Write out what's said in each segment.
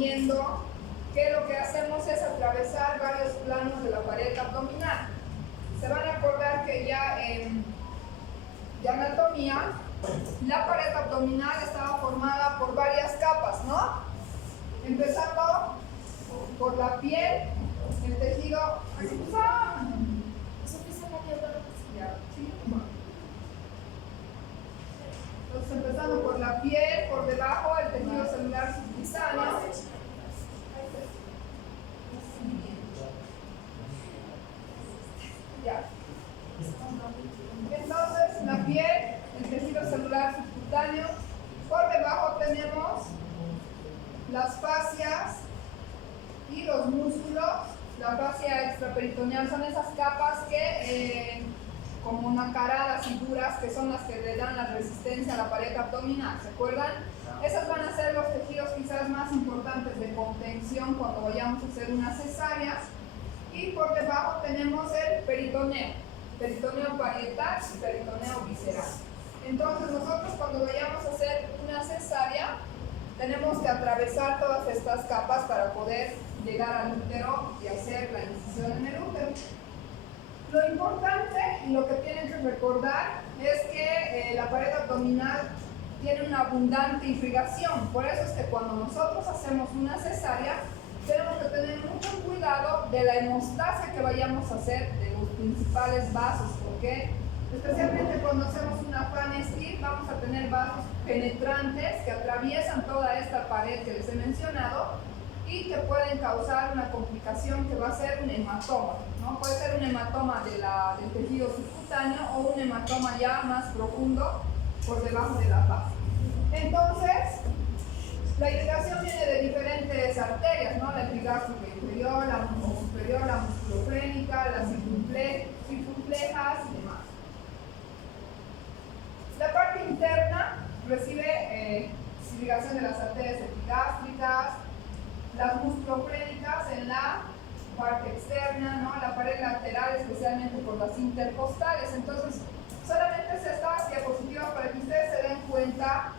viendo que lo que hacemos es atravesar varios planos de la pared abdominal. Se van a acordar que ya en anatomía, la pared abdominal estaba formada por varias capas, ¿no? Empezando por la piel, el tejido. Entonces, empezando por la piel, por debajo, el tejido celular subcutáneo. Ya. Entonces, la piel, el tejido celular subcutáneo. Por debajo tenemos las fascias y los músculos. La fascia extraperitoneal son esas capas que, como nacaradas y duras, que son las que le dan la resistencia a la pared abdominal. ¿Se acuerdan? Esos van a ser los tejidos quizás más importantes de contención cuando vayamos a hacer unas cesáreas. Y por debajo tenemos el peritoneo parietal y peritoneo visceral. Entonces nosotros cuando vayamos a hacer una cesárea tenemos que atravesar todas estas capas para poder llegar al útero y hacer la incisión en el útero. Lo importante y lo que tienen que recordar es que la pared abdominal tiene una abundante irrigación. Por eso es que cuando nosotros hacemos una cesárea tenemos que tener mucho cuidado de la hemostasia que vayamos a hacer de los principales vasos, porque especialmente cuando hacemos una Pfannenstiel vamos a tener vasos penetrantes que atraviesan toda esta pared que les he mencionado y que pueden causar una complicación que va a ser un hematoma, ¿no? Puede ser un hematoma del tejido subcutáneo o un hematoma ya más profundo por debajo de la fascia. Entonces, la irrigación viene de diferentes arterias, ¿no? La epigástrica inferior, la superior, la musculofrénica, las circunflejas y demás. La parte interna recibe irrigación de las arterias epigástricas, las musculofrénicas en la parte externa, ¿no? La pared lateral, especialmente por las intercostales. Entonces, solamente es esta diapositiva para que ustedes se den cuenta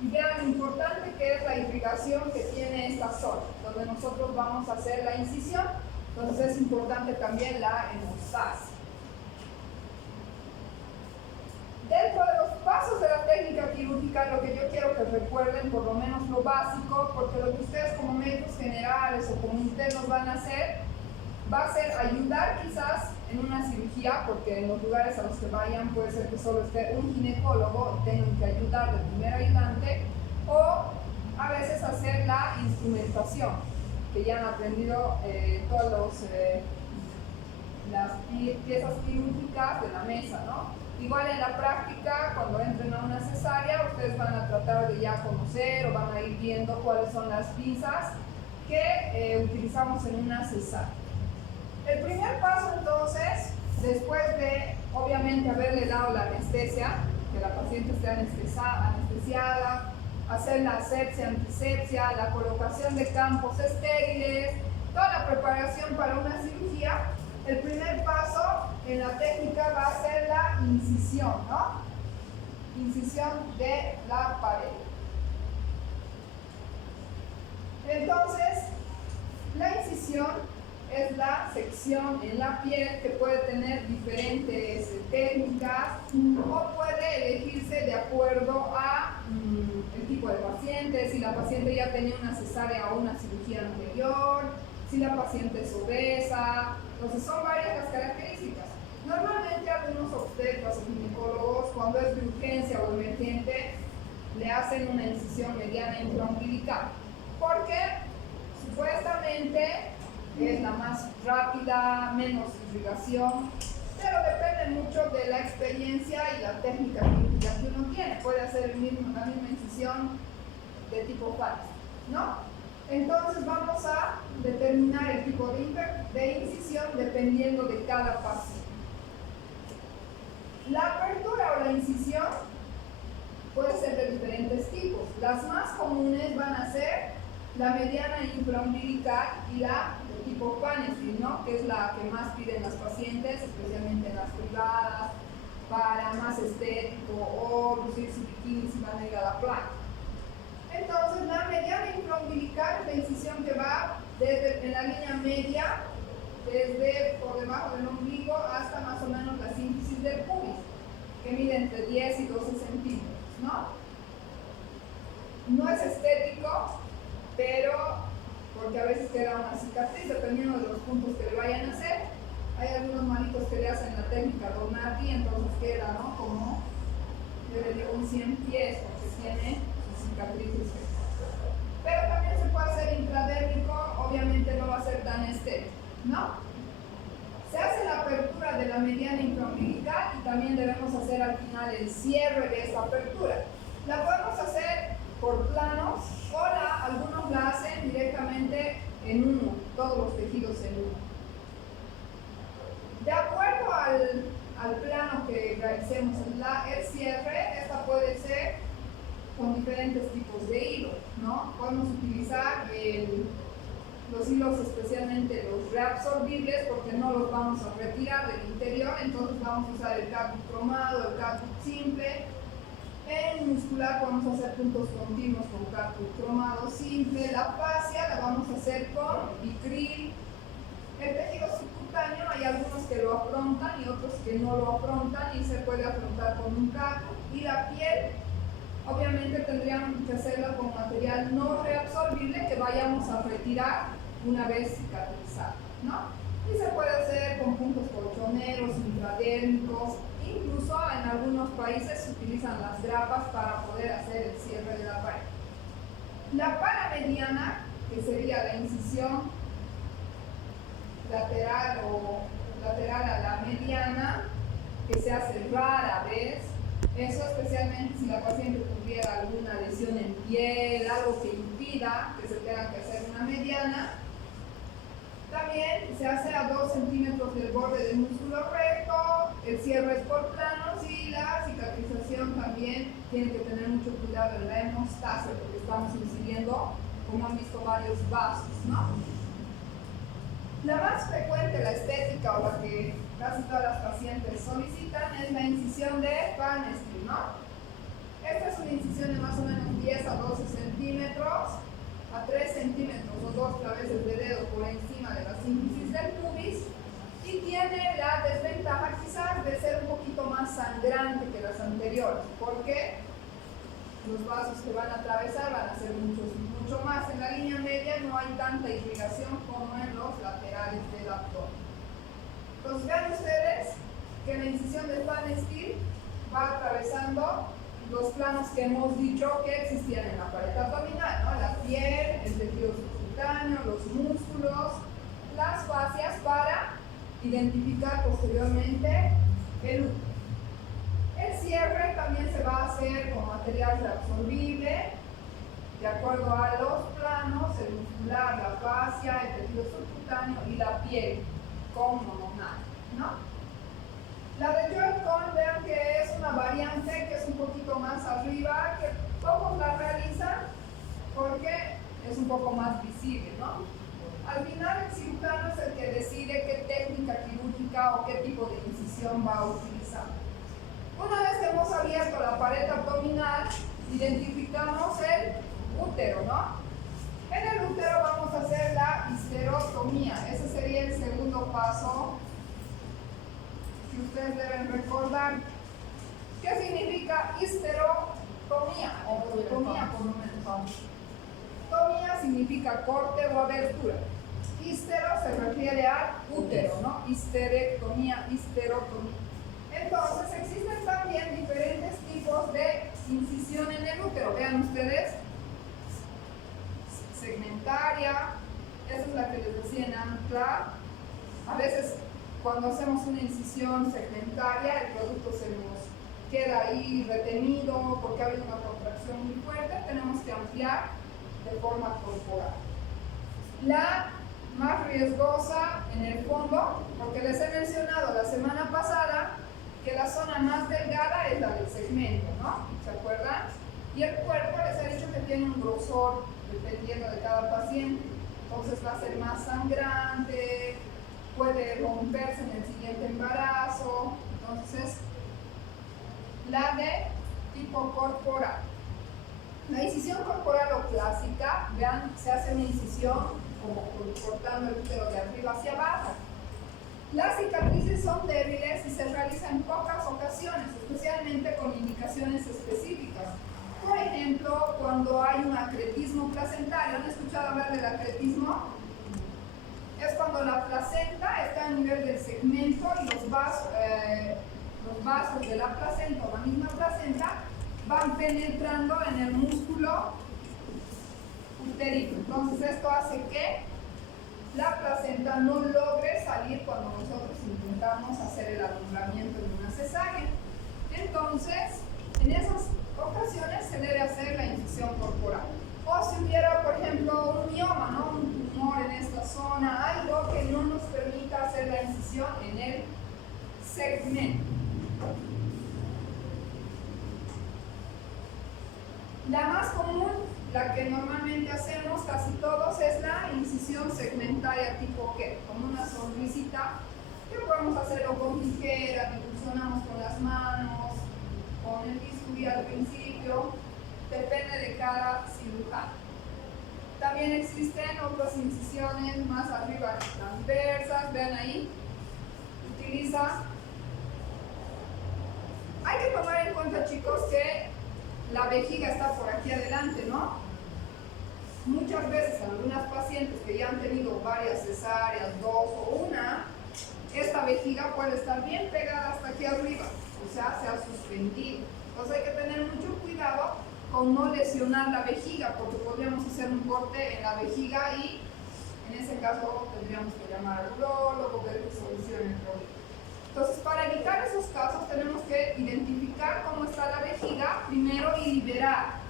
y vean lo importante que es la irrigación que tiene esta zona, donde nosotros vamos a hacer la incisión. Entonces es importante también la hemostasia. Dentro de los pasos de la técnica quirúrgica, lo que yo quiero que recuerden, por lo menos lo básico, porque lo que ustedes como médicos generales o como internos van a hacer, va a ser ayudar quizás en una cirugía, porque en los lugares a los que vayan puede ser que solo esté un ginecólogo y tengan que ayudar de primer ayudante, o a veces hacer la instrumentación, que ya han aprendido todas las piezas quirúrgicas de la mesa, ¿no? Igual en la práctica, cuando entren a una cesárea, ustedes van a tratar de ya conocer o van a ir viendo cuáles son las pinzas que utilizamos en una cesárea. El primer paso entonces, después de obviamente haberle dado la anestesia, que la paciente esté anestesiada, hacer la asepsia, antisepsia, la colocación de campos estériles, toda la preparación para una cirugía, el primer paso en la técnica va a ser la incisión, ¿no? Incisión de la pared. Entonces, la incisión es la sección en la piel que puede tener diferentes técnicas o puede elegirse de acuerdo a el tipo de paciente, si la paciente ya tenía una cesárea o una cirugía anterior, si la paciente es obesa. Entonces son varias las características. Normalmente algunos obstetras o ginecólogos, cuando es de urgencia o emergente, le hacen una incisión mediana intraumbilical, porque supuestamente es la más rápida, menos irrigación, pero depende mucho de la experiencia y la técnica quirúrgica que uno tiene. Puede hacer la misma incisión de tipo Pfannenstiel, ¿no? Entonces vamos a determinar el tipo de incisión dependiendo de cada paciente. La apertura o la incisión puede ser de diferentes tipos. Las más comunes van a ser la mediana infraumbilical y la de tipo Pfannenstiel, ¿no? Que es la que más piden las pacientes, especialmente en las privadas, para más estético o lucir su bikini si van a ir a la playa. Entonces, la mediana infraumbilical umbilical es la incisión que va en la línea media, desde por debajo del ombligo hasta más o menos la sínfisis del pubis, que mide entre 10 y 12 centímetros, ¿no? No es estético, pero porque a veces queda una cicatriz dependiendo de los puntos que le vayan a hacer. Hay algunos malitos que le hacen la técnica Donati, entonces queda, ¿no? Como, yo le digo, un 100 pies, porque tiene sus cicatrices. Pero también se puede hacer intradérmico, obviamente no va a ser tan estético, ¿no? Se hace la apertura de la mediana intraumbilical y también debemos hacer al final el cierre de esta apertura. La podemos hacer por planos o algunos la hacen directamente en uno, todos los tejidos en uno. De acuerdo al plano que realicemos el cierre, esta puede ser con diferentes tipos de hilos, ¿no? Podemos utilizar los hilos, especialmente los reabsorbibles, porque no los vamos a retirar del interior, entonces vamos a usar el catgut cromado, el catgut simple. En muscular podemos hacer puntos continuos con catgut cromado simple. La fascia la vamos a hacer con Vicryl. El tejido subcutáneo hay algunos que lo afrontan y otros que no lo afrontan y se puede afrontar con un catgut. Y la piel, obviamente tendríamos que hacerla con material no reabsorbible que vayamos a retirar una vez cicatrizado, ¿no? Y se puede hacer con puntos colchoneros, intradérmicos, incluso en algunos países se utilizan las grapas para poder hacer el cierre de la pared. La paramediana, que sería la incisión lateral o lateral a la mediana, que se hace rara vez, eso especialmente si la paciente tuviera alguna lesión en piel, algo que impida que se tenga que hacer una mediana. También se hace a 2 centímetros del borde del músculo recto, el cierre es por planos y la cicatrización también tiene que tener mucho cuidado en la hemostasia porque estamos incidiendo, como han visto, varios vasos, ¿no? La más frecuente, la estética o la que casi todas las pacientes solicitan es la incisión de Panesteel, ¿no? Esta es una incisión de más o menos 10 a 12 centímetros, a 3 centímetros o 2 claveces de dedo por encima de la sínfisis del pubis y tiene la desventaja quizás de ser un poquito más sangrante que las anteriores, porque los vasos que van a atravesar van a ser mucho más. En la línea media no hay tanta irrigación como en los laterales del abdomen. Entonces vean ustedes que la incisión del Panesteel va atravesando los planos que hemos dicho que existían en la pared abdominal, ¿no? La piel, el tejido subcutáneo, los músculos, las fascias para identificar posteriormente el útero. El cierre también se va a hacer con material reabsorbible, de acuerdo a los planos, el muscular, la fascia, el tejido subcutáneo y la piel con mononal, ¿no? La de Joy-Con, vean que es una variante que es un poquito más arriba, que pocos la realizan porque es un poco más visible, ¿no? Al final el cirujano es el que decide qué técnica quirúrgica o qué tipo de incisión va a utilizar. Una vez que hemos abierto la pared abdominal, identificamos el útero, ¿no? En el útero vamos a hacer la histerotomía. Ese sería el segundo paso que ustedes deben recordar. ¿Qué significa histerotomía? O tomía, por lo menos. Tomía significa corte o abertura. Histero se refiere al útero, ¿no? Histerectomía, histerotomía. Entonces existen también diferentes tipos de incisión en el útero. Vean ustedes, segmentaria, esa es la que les decía en ancla. A veces cuando hacemos una incisión segmentaria, el producto se nos queda ahí retenido porque ha habido una contracción muy fuerte, tenemos que ampliar de forma corporal. La más riesgosa en el fondo, porque les he mencionado la semana pasada que la zona más delgada es la del segmento, ¿no? ¿Se acuerdan? Y el cuerpo les he dicho que tiene un grosor dependiendo de cada paciente, entonces va a ser más sangrante, puede romperse en el siguiente embarazo. Entonces, la de tipo corporal. La incisión corporal o clásica, vean, se hace una incisión como cortando el útero de arriba hacia abajo. Las cicatrices son débiles y se realizan en pocas ocasiones, especialmente con indicaciones específicas. Por ejemplo, cuando hay un acretismo placentario. ¿Han escuchado hablar del acretismo? Es cuando la placenta está a nivel del segmento y los vasos de la placenta o la misma placenta van penetrando en el músculo uterino. Entonces esto hace que la placenta no logre salir cuando nosotros intentamos hacer el alumbramiento en una cesárea. Entonces, en esas ocasiones se debe hacer la incisión corporal. O si hubiera, por ejemplo, un mioma, ¿no? Un tumor en esta zona, algo que no nos permita hacer la incisión en el segmento. La más común, la que normalmente hacemos casi todos, es la incisión segmentaria tipo que, como una sonrisita, que podemos hacerlo con tijera, incursionamos con las manos, con el bisturí al principio, depende de cada cirujano. También existen otras incisiones más arriba transversas, vean ahí, hay que tomar en cuenta, chicos, que la vejiga está por aquí adelante, ¿no? Muchas veces algunas pacientes que ya han tenido varias cesáreas, 2 o 1, esta vejiga puede estar bien pegada hasta aquí arriba, o sea, se ha suspendido. Entonces hay que tener mucho cuidado con no lesionar la vejiga, porque podríamos hacer un corte en la vejiga y en ese caso tendríamos que llamar al urólogo, ver qué solución el problema. Entonces, para evitar esos casos tenemos que identificar cómo está la vejiga primero y liberar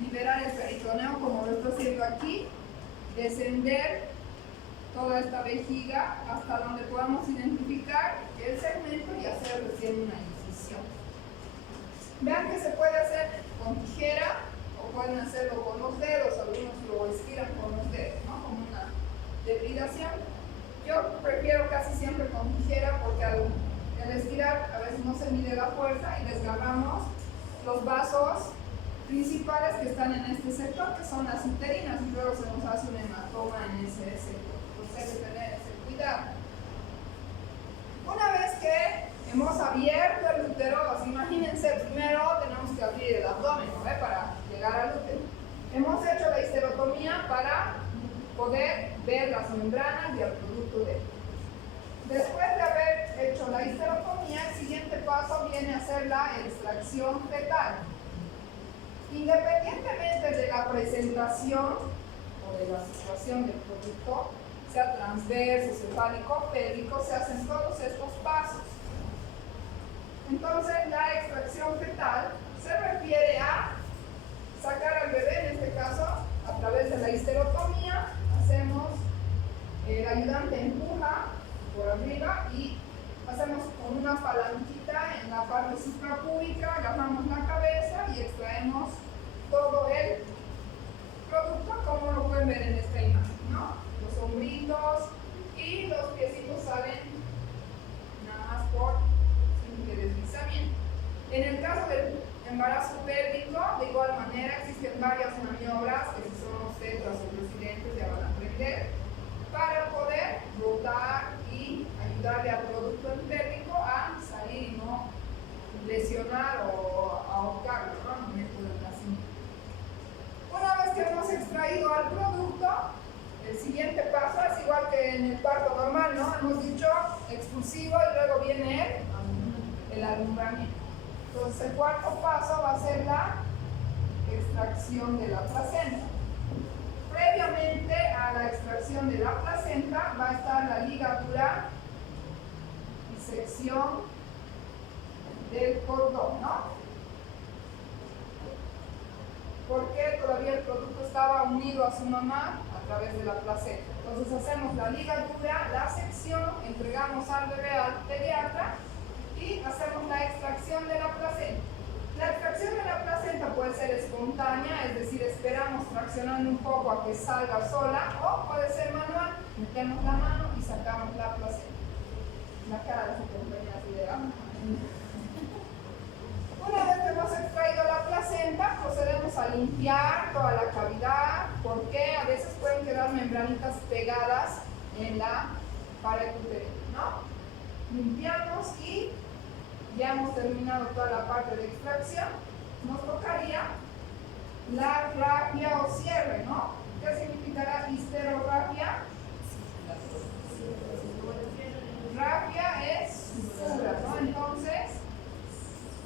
el peritoneo como lo estoy haciendo aquí, descender toda esta vejiga hasta donde podamos identificar el segmento y hacer recién una incisión. Vean que se puede hacer con tijera o pueden hacerlo con los dedos, algunos lo estiran con los dedos, ¿no? Como una debridación. Yo prefiero casi siempre con tijera porque al estirar a veces no se mide la fuerza y desgarramos los vasos principales que están en este sector, que son las uterinas, y luego se nos hace un hematoma en ese sector. Entonces hay que tener ese cuidado. Una vez que hemos abierto el útero, imagínense, primero tenemos que abrir el abdomen, ¿no? Para llegar al útero. Hemos hecho la histerotomía para poder ver las membranas y el producto de él. Después de haber hecho la histerotomía, el siguiente paso viene a ser la extracción fetal. Independientemente de la presentación o de la situación del producto, sea transverso, cefálico, pélvico, se hacen todos estos pasos. Entonces, la extracción fetal se refiere a sacar al bebé, en este caso, a través de la histerotomía. El ayudante empuja por arriba y hacemos con una palanquita en la parte suprapúbica, agarramos la cabeza y extraemos todo el producto, como lo pueden ver en esta imagen, ¿no? Los hombritos y los piecitos salen nada más por simple deslizamiento. En el caso del embarazo pélvico, de igual manera, existen varias maniobras que si son ustedes los residentes ya van a aprender para poder rotar y ayudarle al producto pélvico a salir y no lesionar o ahogarlo, ¿no? Al momento del nacimiento. Una vez que hemos extraído al producto, el siguiente paso es igual que en el parto normal, ¿no? Hemos dicho expulsivo y luego viene el alumbramiento. Entonces el cuarto paso va a ser la extracción de la placenta. Previamente a la extracción de la placenta va a estar la ligadura y sección del cordón, ¿no? Porque todavía el producto estaba unido a su mamá a través de la placenta. Entonces hacemos la ligadura, la sección, entregamos al bebé al pediatra y hacemos la extracción de la placenta. La extracción de la placenta puede ser espontánea, es decir, esperamos traccionando un poco a que salga sola, o puede ser manual, metemos la mano y sacamos la placenta. La cara de su compañera idea. Una vez que hemos extraído la placenta, procedemos a limpiamos y ya hemos terminado toda la parte de extracción. Nos tocaría la rafia o cierre, ¿no? ¿Qué significará histerorrafia? Rafia es sutura, ¿no? Entonces,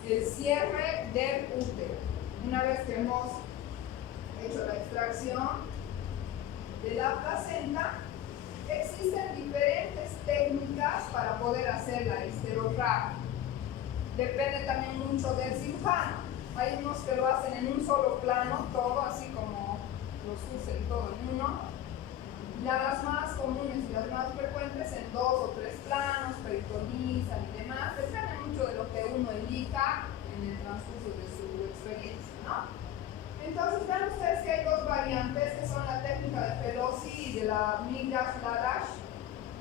el cierre del útero. Una vez que hemos hecho la extracción de la placenta, existen diferentes técnicas para poder hacer la histerorrafia. Depende también mucho del cirujano. Hay unos que lo hacen en un solo plano, todo así como los usen todo en uno. Las más comunes y las más frecuentes en 2 o 3 planos, peritonizan y demás. Depende mucho de lo que uno elija en el transcurso de su experiencia, ¿no? Entonces vean ustedes que hay dos variantes, que son la técnica de Pelosi y de la Migash-Larash,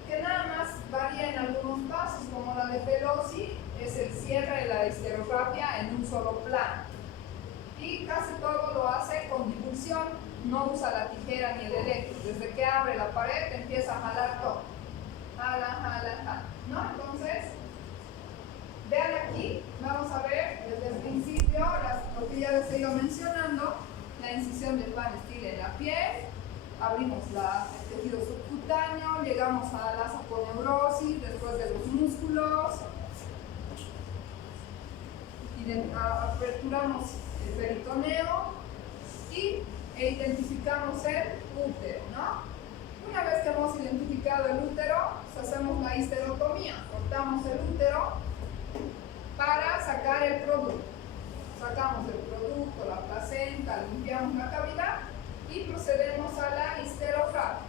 que nada más varía en algunos pasos, como la de Pelosi es el cierre de la histerorrafia en un solo plano. Y casi todo lo hace con difusión, no usa la tijera ni el electro. Desde que abre la pared empieza a jalar todo. Jala, jala, jala, ¿no? Entonces, vean aquí, vamos a ver desde el principio lo que ya les he ido mencionando, la incisión del Van Steel en la piel, abrimos el tejido subcutáneo, llegamos a la saponeurosis, después de los músculos, aperturamos el peritoneo e identificamos el útero, ¿no? Una vez que hemos identificado el útero, hacemos la histerotomía, cortamos el útero para sacar el producto. Sacamos el producto, la placenta, limpiamos la cavidad y procedemos a la histerorrafia.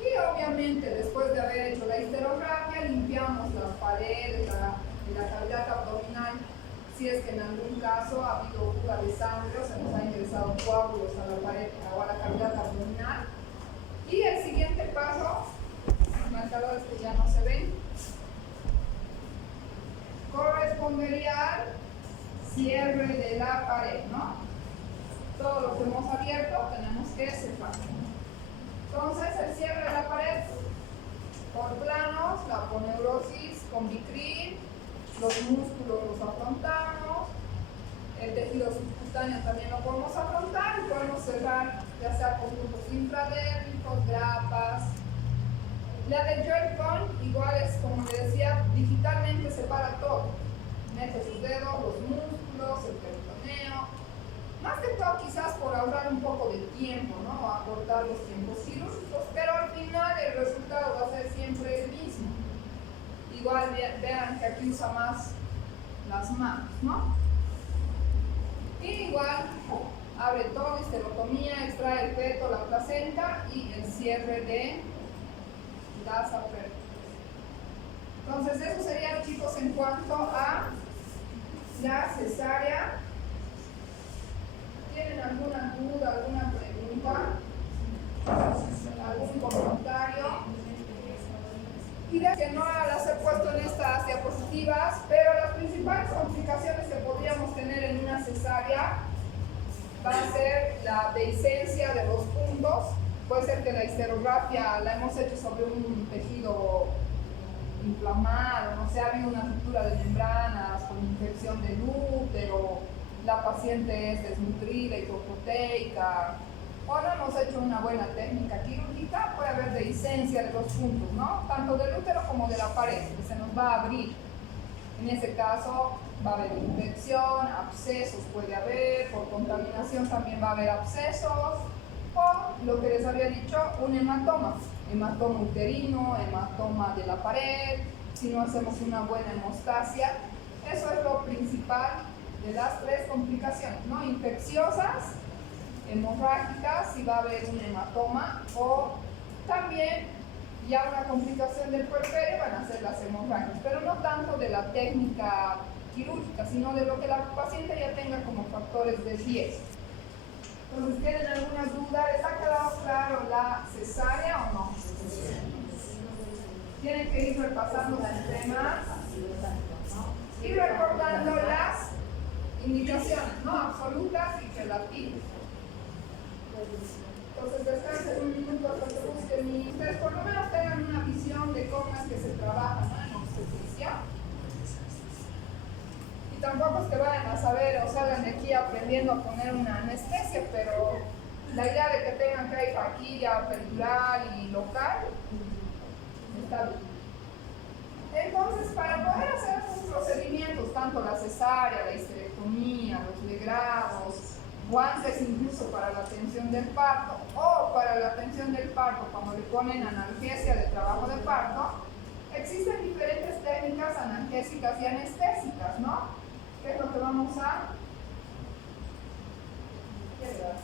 Y obviamente después de haber hecho la histerorrafia, limpiamos las paredes de la cavidad abdominal. Si es que en algún caso ha habido fuga de sangre o se nos ha ingresado coágulos a la pared o a la cavidad abdominal. Y el siguiente paso, los marcadores que ya no se ven, correspondería al cierre de la pared, ¿no? Todo lo que hemos abierto tenemos que cerrar. Entonces, el cierre de la pared por planos, la aponeurosis con Vicryl, los músculos los afrontamos, el tejido subcutáneo también lo podemos afrontar y podemos cerrar ya sea con puntos infradérmicos, grapas. La de Joy-Con igual es, como le decía, digitalmente separa todo. Mete sus dedos, los músculos, el peritoneo. Más que todo quizás por ahorrar un poco de tiempo, ¿no? Acortar los tiempos quirúrgicos, pero al final el resultado va a ser siempre el mismo. Igual vean que aquí usa más las manos, ¿no? Y igual abre todo, histerotomía, extrae el feto, la placenta y el cierre de las aperturas. Entonces eso sería, chicos, en cuanto a la cesárea. ¿Tienen alguna duda, alguna pregunta? ¿Algún comentario? Y de que no las he puesto en estas diapositivas, pero las principales complicaciones que podríamos tener en una cesárea va a ser la dehiscencia de los puntos. Puede ser que la histerorrafia la hemos hecho sobre un tejido inflamado, no sé, ha habido una ruptura de membranas con infección del útero, la paciente es desnutrida, hipoproteica, o no hemos hecho una buena técnica quirúrgica, puede haber dehiscencia de los puntos, ¿no? Tanto del útero como de la pared, que se nos va a abrir. En ese caso va a haber infección, abscesos puede haber, por contaminación también va a haber abscesos, o lo que les había dicho, un hematoma uterino, hematoma de la pared, si no hacemos una buena hemostasia. Eso es lo principal de las tres complicaciones, ¿no? Infecciosas, hemorrágicas, si va a haber un hematoma, o también ya una complicación del puerperio van a ser las hemorragias, pero no tanto de la técnica quirúrgica, sino de lo que la paciente ya tenga como factores de riesgo. Entonces, ¿tienen alguna duda? ¿Les ha quedado claro la cesárea o no? Tienen que ir repasando las temas y recordando las indicaciones, ¿no? Absolutas y relativas. Entonces, descansen un minuto hasta que busquen y ustedes por lo menos tengan una visión de cómo es que se trabaja, ¿no? a saber o salgan de aquí aprendiendo a poner una anestesia, pero la idea de que tengan que ir aquí ya peridural y local está bien. Entonces, para poder hacer estos procedimientos, tanto la cesárea, la histerectomía, los legrados, o antes incluso para la atención del parto, o para la atención del parto cuando le ponen analgesia de trabajo de parto, existen diferentes técnicas analgésicas y anestésicas, ¿no? ¿Qué es lo que vamos a ver?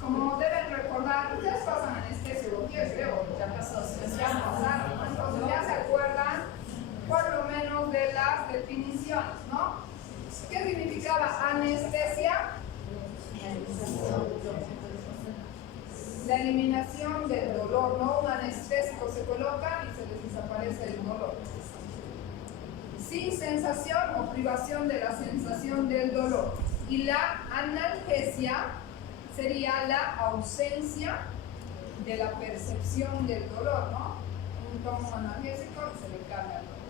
Como deben recordar, ustedes pasan anestesiología, creo, ya pasaron, entonces ya se acuerdan por lo menos de las definiciones, ¿no? ¿Qué significaba anestesia? La eliminación del dolor, ¿no? Un anestésico se coloca y se les desaparece el dolor. Sin sensación o privación de la sensación del dolor. Y la analgesia sería la ausencia de la percepción del dolor, ¿no? Un tomo analgésico y se le cambia el dolor.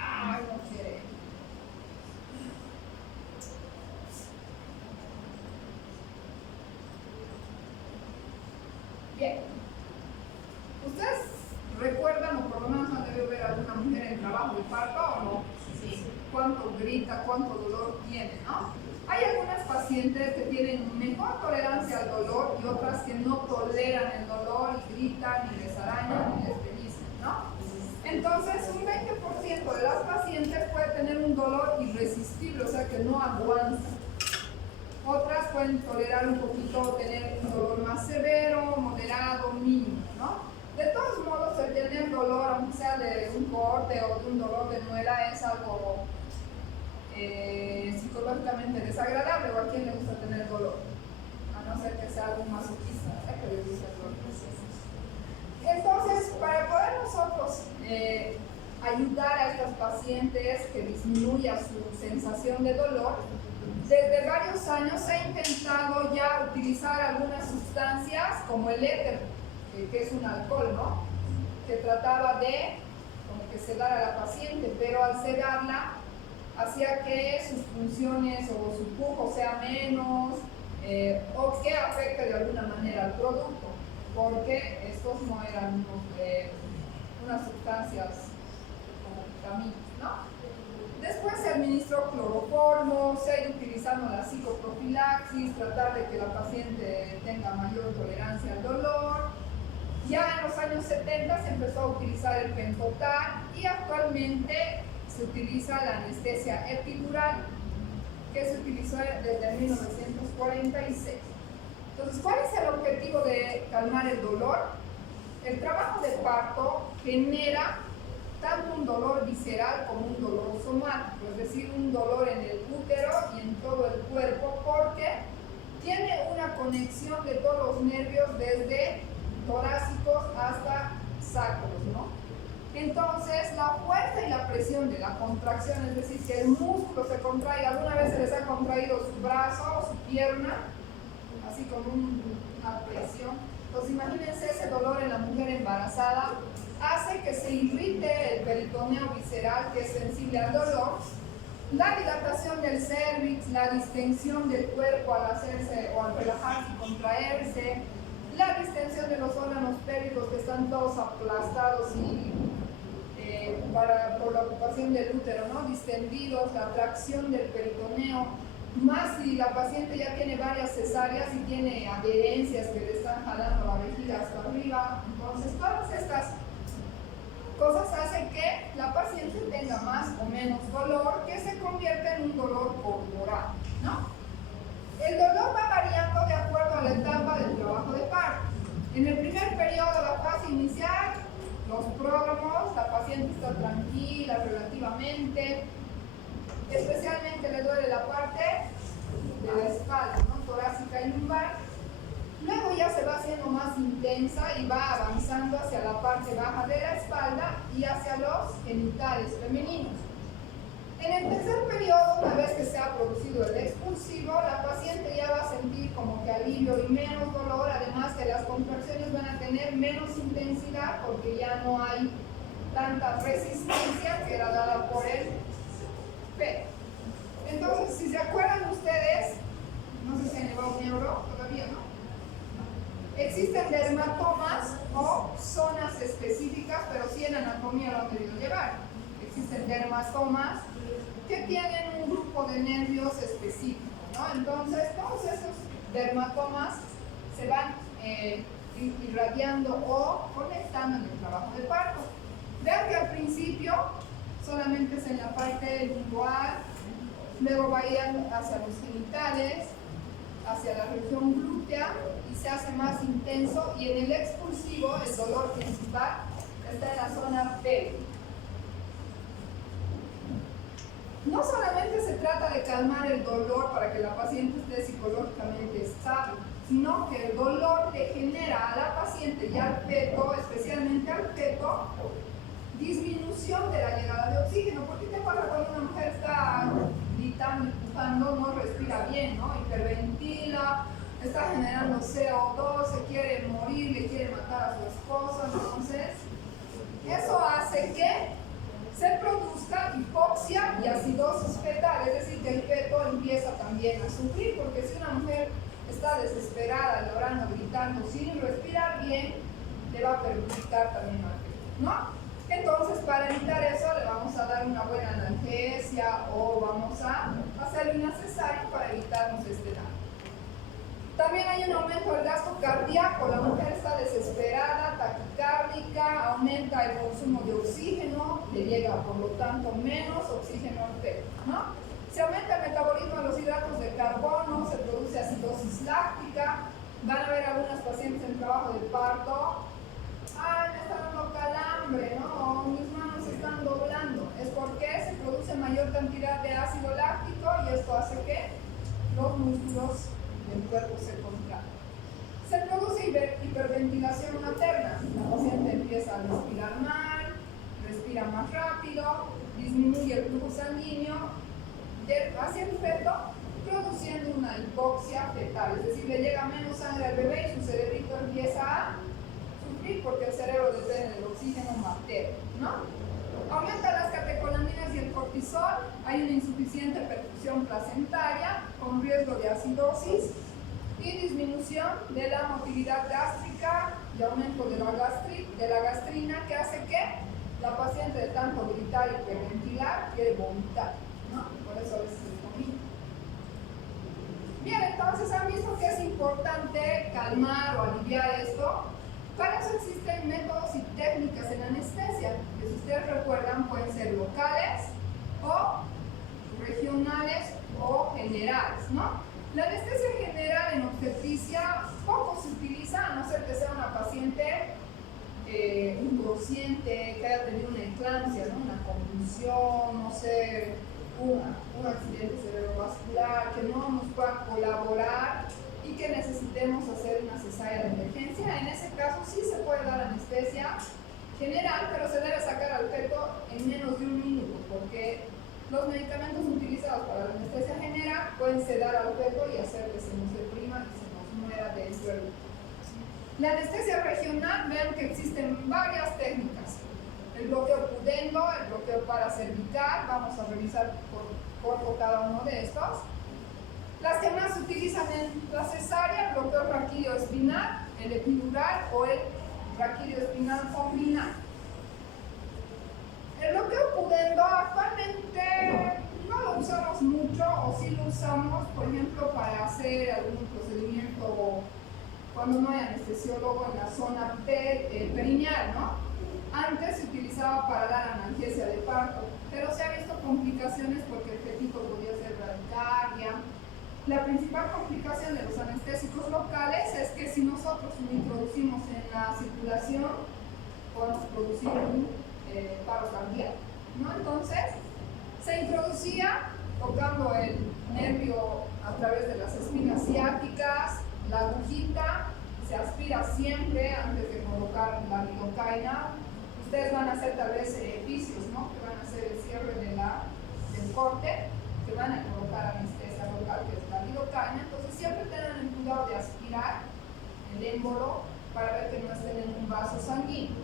¡Ay, no quiere! Bien. ¿Ustedes recuerdan, o por lo menos han debido ver a alguna mujer en trabajo de parto o no? Sí. ¿Cuánto grita, cuánto dolor tiene, no? Hay algunas pacientes que tienen mejor tolerancia al dolor y otras que no toleran el dolor y gritan, y les arañan, y les pellizcan, ¿no? Entonces, un 20% de las pacientes puede tener un dolor irresistible, o sea que no aguantan. Otras pueden tolerar un poquito, tener un dolor más severo, moderado, mínimo, ¿no? De todos modos, el tener dolor, aunque sea de un corte o de un dolor de muela, es algo psicológicamente desagradable, o a quien le gusta tener dolor, a no ser que sea algo masoquista, que le gusta el dolor. Entonces, para poder nosotros ayudar a estas pacientes que disminuya su sensación de dolor, desde varios años se ha intentado ya utilizar algunas sustancias como el éter, que es un alcohol, ¿no? Que trataba de como que sedar a la paciente, pero al sedarla hacía que sus funciones o su pujo sea menos o que afecte de alguna manera al producto, porque estos no eran unas sustancias como vitaminas, ¿no? Después se administró cloroformo, se ha ido utilizando la psicoprofilaxis, tratar de que la paciente tenga mayor tolerancia al dolor. Ya en los años 70 se empezó a utilizar el pentotal y actualmente se utiliza la anestesia epidural, que se utilizó desde 1946. Entonces, ¿cuál es el objetivo de calmar el dolor? El trabajo de parto genera tanto un dolor visceral como un dolor somático, es decir, un dolor en el útero y en todo el cuerpo, porque tiene una conexión de todos los nervios desde torácicos hasta sacros, ¿no? Entonces, la fuerza y la presión de la contracción, es decir, que el músculo se contraiga, alguna vez se les ha contraído su brazo o su pierna, así con una presión. Entonces, imagínense ese dolor en la mujer embarazada, hace que se irrite el peritoneo visceral, que es sensible al dolor, la dilatación del cervix, la distensión del cuerpo al hacerse o al relajarse y contraerse, la distensión de los órganos pélvicos que están todos aplastados y por la ocupación del útero, ¿no? Distendidos, la tracción del peritoneo, más si la paciente ya tiene varias cesáreas y tiene adherencias que le están jalando la vejiga hasta arriba. Entonces, todas estas cosas hacen que la paciente tenga más o menos dolor, que se convierte en un dolor corporal, ¿no? El dolor va variando de acuerdo a la etapa del trabajo de parto. En el primer periodo, la fase inicial, los pródromos, la paciente está tranquila especialmente le duele la parte de la espalda, ¿no? Torácica va haciendo más intensa y va avanzando hacia la parte baja de la espalda y hacia los genitales femeninos. En el tercer periodo, una vez que se ha producido el expulsivo, la paciente ya va a sentir como que alivio y menos dolor, además que las contracciones van a tener menos intensidad porque ya no hay tanta resistencia que era dada por el feto. Entonces, si se acuerdan ustedes, no sé si han llevado neuro, todavía no. Existen dermatomas o zonas específicas, pero sí en anatomía lo han debido llevar. Existen dermatomas que tienen un grupo de nervios específico, ¿no? Entonces, todos esos dermatomas se van irradiando o conectando en el trabajo de parto. Vean que al principio solamente es en la parte lingual, luego va a ir hacia los genitales, hacia la región glútea y se hace más intenso, y en el expulsivo el dolor principal está en la zona pélvica. No solamente se trata de calmar el dolor para que la paciente esté psicológicamente estable, sino que el dolor le genera a la paciente y al feto, especialmente al feto, disminución de la llegada de oxígeno. Porque ¿qué pasa cuando una mujer está gritando, empujando, no respira bien, ¿no? Hiperventila, está generando CO2, se quiere morir, le quiere matar a su esposa? Entonces, eso hace que se produzca hipoxia y acidosis fetal, es decir, que el feto empieza también a sufrir, porque si una mujer está desesperada, llorando, gritando, sin respirar bien, le va a perjudicar también al feto, ¿no? Entonces, para evitar eso, le vamos a dar una buena analgesia o vamos a hacerle una cesárea para evitarnos este daño. También hay un aumento del gasto cardíaco, la mujer está desesperada, taquicárdica, aumenta el consumo de oxígeno, le llega por lo tanto menos oxígeno al feto, ¿no? Se aumenta el metabolismo de los hidratos de carbono, se produce acidosis láctica, van a ver algunas pacientes en trabajo de parto, ¡ay, me está dando calambre!, ¿no? O mis manos se están doblando. Es porque se produce mayor cantidad de ácido láctico y esto hace que los músculos del cuerpo se contraen. Se produce hiperventilación materna. La paciente empieza a respirar mal, respira más rápido, disminuye el flujo sanguíneo hacia el feto, produciendo una hipoxia fetal. Es decir, le llega menos sangre al bebé y su cerebrito empieza a sufrir porque el cerebro depende del oxígeno materno, ¿no? Aumenta las catecolaminas y el cortisol, hay una insuficiente perfusión placentaria con riesgo de acidosis y disminución de la motilidad gástrica y aumento de la gastrina, que hace que la paciente de tanto gritar y hiperventilar quiere vomitar, ¿no? Por eso a veces se vomita. Bien, entonces han visto que es importante calmar o aliviar esto. Para eso existen métodos y técnicas en anestesia, que si ustedes recuerdan pueden ser locales o regionales o generales, ¿no? La anestesia general en obstetricia poco se utiliza, a no ser que sea una paciente inconsciente, que haya tenido una eclampsia, ¿no? Una convulsión, no sé, un accidente cerebrovascular, que no nos pueda colaborar y que necesitemos hacer una cesárea de emergencia. En ese caso sí se puede dar anestesia general, pero se debe sacar al feto en menos de un minuto, porque los medicamentos utilizados para la anestesia general pueden sedar al feto y hacer que se nos deprima y se nos muera dentro del útero. La anestesia regional, vean que existen varias técnicas. El bloqueo pudendo, el bloqueo paracervical, vamos a revisar por corto cada uno de estos. Las que más se utilizan en la cesárea, el bloqueo raquídeo-espinal, el epidural o el raquídeo-espinal combinado. El bloqueo pudendo actualmente no lo usamos mucho, o sí lo usamos, por ejemplo, para hacer algún procedimiento cuando no hay anestesiólogo en la zona perineal, ¿no? Antes se utilizaba para dar analgesia de parto, pero se ha visto complicaciones porque el fetito podía ser bradicardia. La principal complicación de los anestésicos locales es que si nosotros lo introducimos en la circulación, podemos producir un paro cardíaco, ¿no? Entonces, se introducía tocando el nervio a través de las espinas ciáticas, la agujita, se aspira siempre antes de colocar la lidocaína. Ustedes van a hacer tal vez ejercicios, ¿no? Que van a hacer el cierre del corte, que van a colocar anestesia local, que es la lidocaína. Entonces siempre tengan el cuidado de aspirar el émbolo para ver que no estén en un vaso sanguíneo.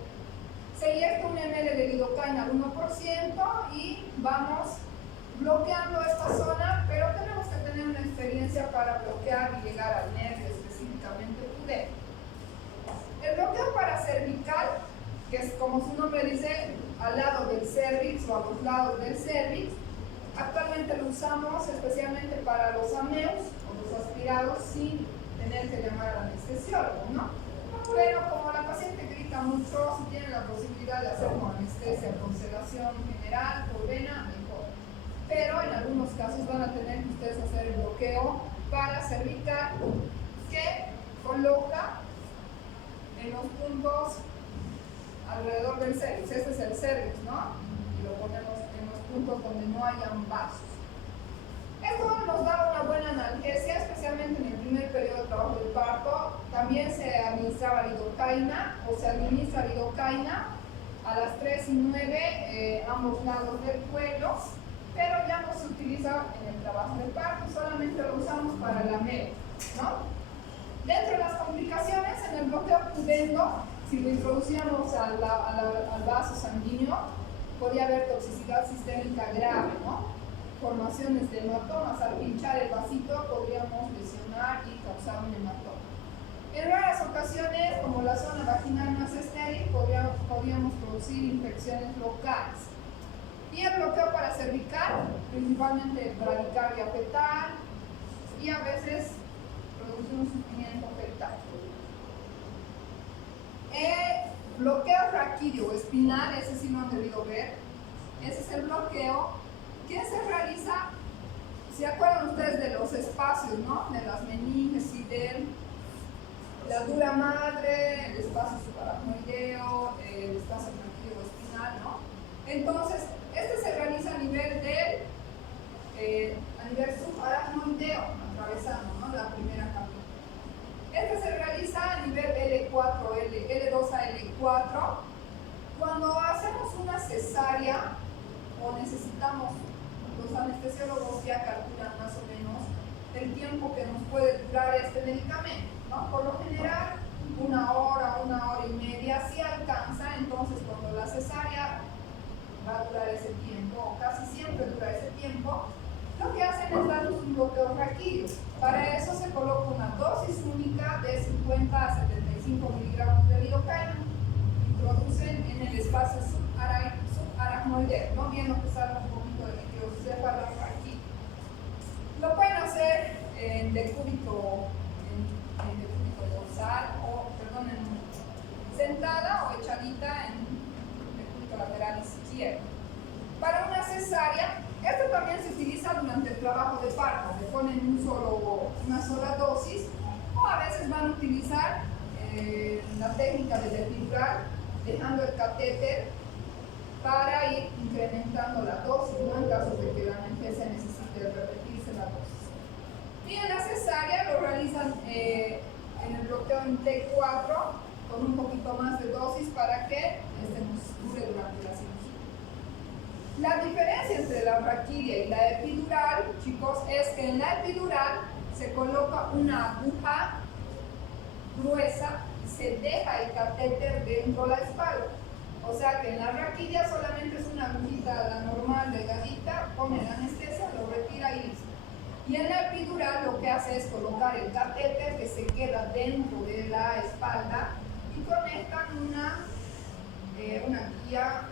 Se inyecta un ml de lidocaína al 1% y vamos bloqueando esta zona, pero tenemos que tener una experiencia para bloquear y llegar al nervio, específicamente pudendo. El bloqueo paracervical, que es como su nombre dice, al lado del cervix o a los lados del cervix, actualmente lo usamos especialmente para los AMEUs o los aspirados sin tener que llamar al anestesiólogo, ¿no? Pero como la paciente grita mucho, si tienen la posibilidad de hacer con anestesia, con sedación general, por vena, mejor. Pero en algunos casos van a tener que ustedes hacer el bloqueo paracervical que coloca en los puntos alrededor del cervix. Este es el cervix, ¿no? Y lo ponemos en los puntos donde no hayan vasos. Esto nos da una buena analgesia, especialmente en el primer periodo de trabajo del parto. También se administraba lidocaína o se administra lidocaína a las 3 y 9, ambos lados del cuello, pero ya no se utiliza en el trabajo del parto, solamente lo usamos para la MED, ¿no? Dentro de las complicaciones, en el bloqueo pudendo, si lo introducíamos al vaso sanguíneo, podía haber toxicidad sistémica grave, ¿no? Formaciones de hematomas. Al pinchar el vasito podríamos lesionar y causar un hematoma. En raras ocasiones, como la zona vaginal más estéril, podríamos producir infecciones locales. Y el bloqueo paracervical, principalmente bradicardia fetal, y a veces produce un sufrimiento fetal. Bloqueo raquídeo o espinal, ese sí lo han debido ver. Ese es el bloqueo que se realiza, ¿se acuerdan ustedes de los espacios, ¿no? De las meninges y de la dura madre, el espacio subaracnoideo, el espacio raquídeo o espinal, ¿no? Entonces, este se realiza a nivel subaracnoideo, atravesando, ¿no? La primera capa. Este se realiza a nivel L4, L2 a L4. Cuando hacemos una cesárea o necesitamos, los anestesiólogos ya calculan más o menos el tiempo que nos puede durar este medicamento, ¿no? Por lo general, 1 hora, 1 hora y media, si alcanza. Entonces cuando la cesárea va a durar ese tiempo, o casi siempre dura ese tiempo, lo que hacen es darnos un bloqueo raquídeo. Para eso se coloca una dosis única de 50 a 75 miligramos de lidocaína. Introducen en el espacio subaracnoideo, ¿no? Viendo que salga un poquito de microcéfalo aquí. Lo pueden hacer en decúbito dorsal, sentada o echadita en decúbito lateral izquierdo. Para una cesárea, esto también se utiliza durante el trabajo de parto. Le ponen una sola dosis, o a veces van a utilizar la técnica del epidural, dejando el catéter para ir incrementando la dosis, ¿no? En caso de que la analgesia necesite repetirse la dosis. Y en la cesárea lo realizan en el bloqueo en T4 con un poquito más de dosis para que nos dure durante la cirugía. La diferencia entre la raquídea y la epidural, chicos, es que en la epidural se coloca una aguja gruesa y se deja el catéter dentro de la espalda. O sea que en la raquídea solamente es una agujita, la normal, delgadita, pone la anestesia, lo retira y listo. Y en la epidural lo que hace es colocar el catéter que se queda dentro de la espalda y conectan una guía,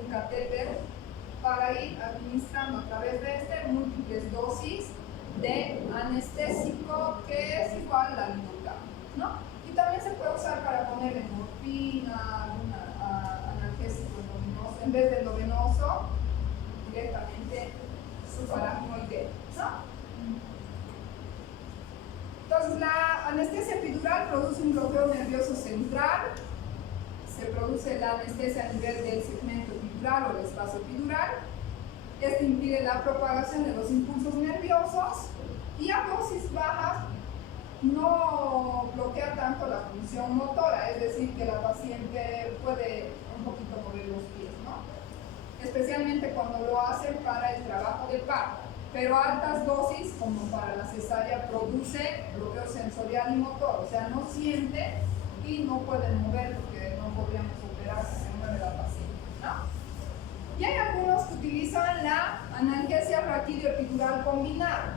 un catéter, para ir administrando a través de múltiples dosis de anestésico que es igual a la lidocaína, ¿no? Y también se puede usar para ponerle morfina, algún analgésico endovenoso, en vez del endovenoso, directamente subaracnoideo, ¿no? Entonces, la anestesia epidural produce un bloqueo nervioso central. Se produce la anestesia a nivel del segmento epidural o el espacio epidural. Este impide la propagación de los impulsos nerviosos y a dosis bajas no bloquea tanto la función motora, es decir, que la paciente puede un poquito mover los pies, ¿no? Especialmente cuando lo hacen para el trabajo de parto. Pero altas dosis, como para la cesárea, produce bloqueo sensorial y motor, o sea, no siente y no pueden mover porque no podríamos operar si se mueve la paciente, ¿no? Y hay algunos que utilizan la analgesia raquídeo-epidural combinada.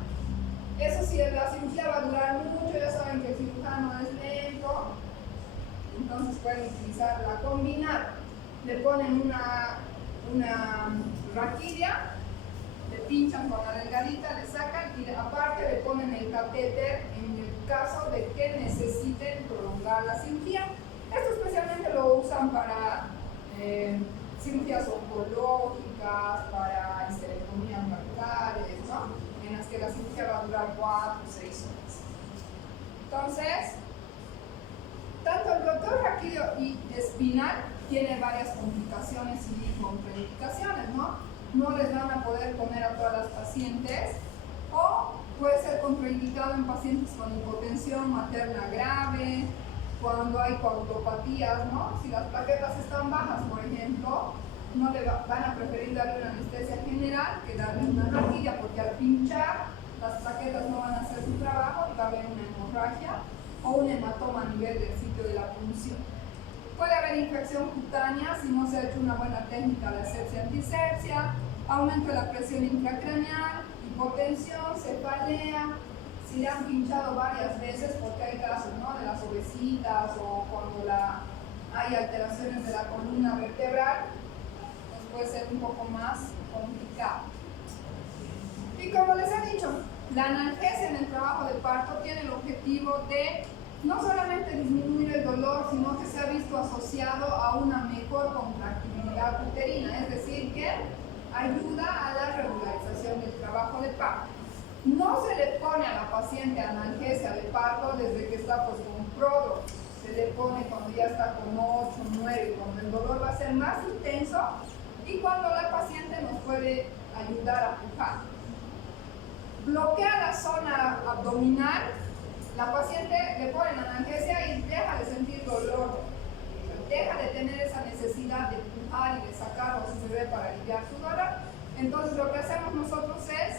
Eso sí, la cirugía va a durar mucho, ya saben que el cirujano es lento, entonces pueden utilizar la combinada. Le ponen una raquidia, le pinchan con la delgadita, le sacan y aparte le ponen el catéter en el caso de que necesiten prolongar la cirugía. Esto especialmente lo usan para cirugías oncológicas, para histerectomías vasculares, ¿no? En las que la cirugía va a durar 4 o 6 horas. Entonces, tanto el bloqueo raquídeo y espinal tiene varias complicaciones y contraindicaciones, ¿no? No les van a poder poner a todas las pacientes, o puede ser contraindicado en pacientes con hipotensión materna grave, cuando hay coagulopatías, ¿no? Si las plaquetas están bajas, por ejemplo, no le van a preferir darle una anestesia general que darle una raquilla, porque al pinchar las plaquetas no van a hacer su trabajo y va a haber una hemorragia o un hematoma a nivel del sitio de la punción. Puede haber infección cutánea si no se ha hecho una buena técnica de asepsia antisepsia, aumento de la presión intracraneal, hipotensión, cefalea. Si le han pinchado varias veces, porque hay casos, ¿no?, de las obesitas o cuando hay alteraciones de la columna vertebral, pues puede ser un poco más complicado. Y como les he dicho, la analgesia en el trabajo de parto tiene el objetivo de no solamente disminuir el dolor, sino que se ha visto asociado a una mejor contractibilidad uterina, es decir, que ayuda a la regularización del trabajo de parto. No se le pone a la paciente analgesia de parto desde que está pues con prodro, se le pone cuando ya está con 8, 9, cuando el dolor va a ser más intenso y cuando la paciente nos puede ayudar a pujar. Bloquea la zona abdominal, la paciente le ponen analgesia y deja de sentir dolor, deja de tener esa necesidad de pujar y de sacarlo a su bebé para aliviar su dolor. Entonces lo que hacemos nosotros es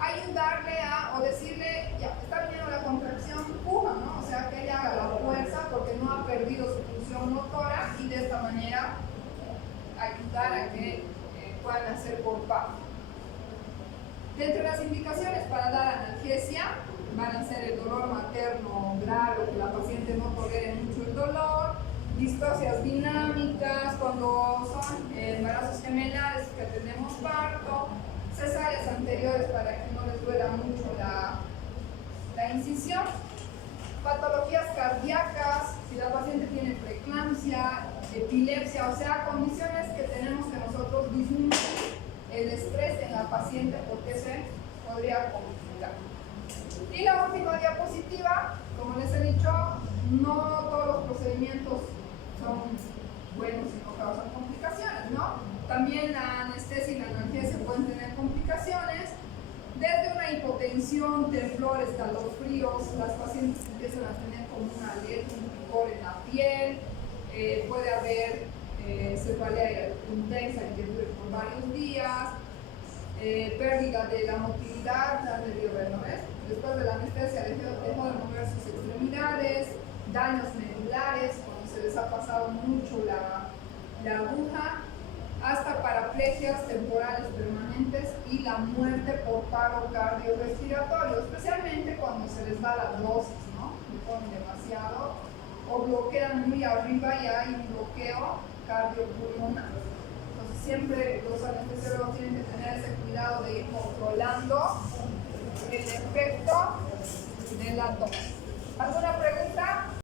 ayudarle o decirle, ya está viniendo la contracción, puja, ¿no? O sea, que ella haga la fuerza porque no ha perdido su función motora y de esta manera ayudar a que puedan hacer por parto. Dentro de las indicaciones para dar analgesia van a ser el dolor materno grave, que la paciente no tolere mucho el dolor, distocias dinámicas, cuando son embarazos gemelares que tenemos parto, cesáreas anteriores para que no les duela mucho la incisión, patologías cardíacas, si la paciente tiene preeclampsia, epilepsia, o sea, condiciones que tenemos que nosotros disminuir el estrés en la paciente porque se podría complicar. Y la última diapositiva, como les he dicho, no todos los procedimientos son buenos y no causan complicaciones, ¿no? También la anestesia y la analgesia pueden tener complicaciones, desde una hipotensión, temblor, escalofríos, las pacientes empiezan a tener como una alergia, un picor en la piel, puede haber cefalea intensa y que dure por varios días, pérdida de la motilidad, la debió ver, ¿no ves? Después de la anestesia dejó de mover sus extremidades, daños medulares, cuando se les ha pasado mucho la aguja, hasta paraplegias temporales permanentes y la muerte por paro cardiorrespiratorio, especialmente cuando se les da la dosis, ¿no? Le ponen demasiado o bloquean muy arriba y hay un bloqueo cardiopulmonar. Entonces siempre los anestesiólogos tienen que tener ese cuidado de ir controlando el efecto de la dosis. ¿Alguna pregunta?